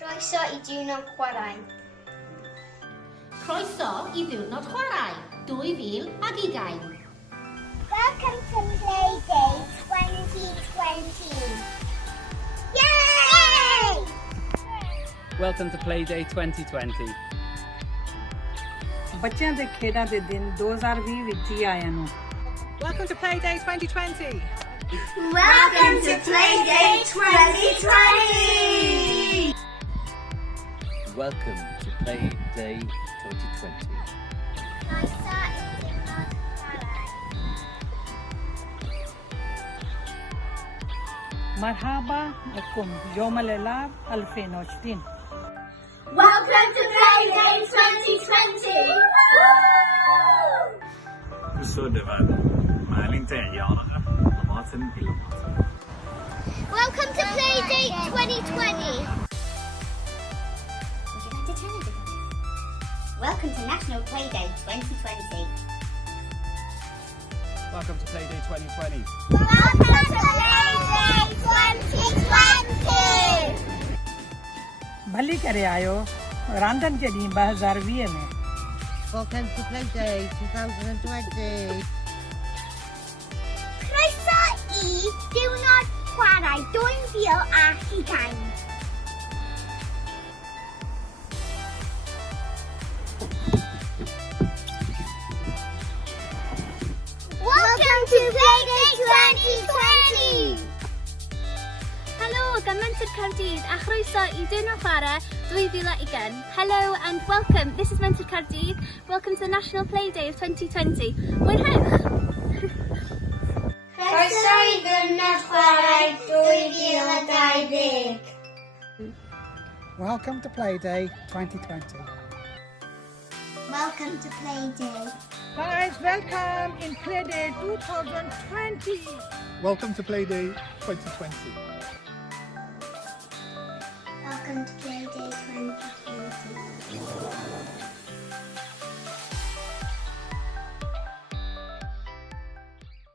Croeso I Diwrnod Chwarae. Croeso I Ddiwrnod Chwarae 2020. Welcome to Playday 2020. Yay! Welcome to Playday 2020. ਬੱਚਿਆਂ ਦੇ ਖੇਡਾਂ ਦੇ ਦਿਨ 2020 ਵਿੱਚ ਹੀ ਆਇਆ ਨੂੰ। Welcome to Playday 2020. Welcome to Playday 2020. Welcome to Playday 2020. Croeso I Diwrnod Chwarae. مرحبا بكم يوم الألعاب 2020. Welcome to Playday 2020. Så det var Malin till Janne, Martin till Martin. Welcome to Playday 2020. Welcome to National Playday 2020. Welcome to Playday 2020. Welcome to Playday 2020. भली करे आयो रांधन के ॾींहुं 2020 में। Welcome to Playday 2020. Croeso I Diwrnod Chwarae 2020. Welcome to Playday 2020. Helo, gan Mentor Caerdydd a chroeso I Diwrnod Chwarae 2020. Hello and welcome. This is Mentor Caerdydd. Welcome to the National Playday of 2020. Mwynhewch! Croeso I Diwrnod Chwarae 2020. Welcome to Playday 2020. Welcome to Playday. Guys, welcome in Playday 2020. Welcome to Playday 2020. Welcome to Playday 2020.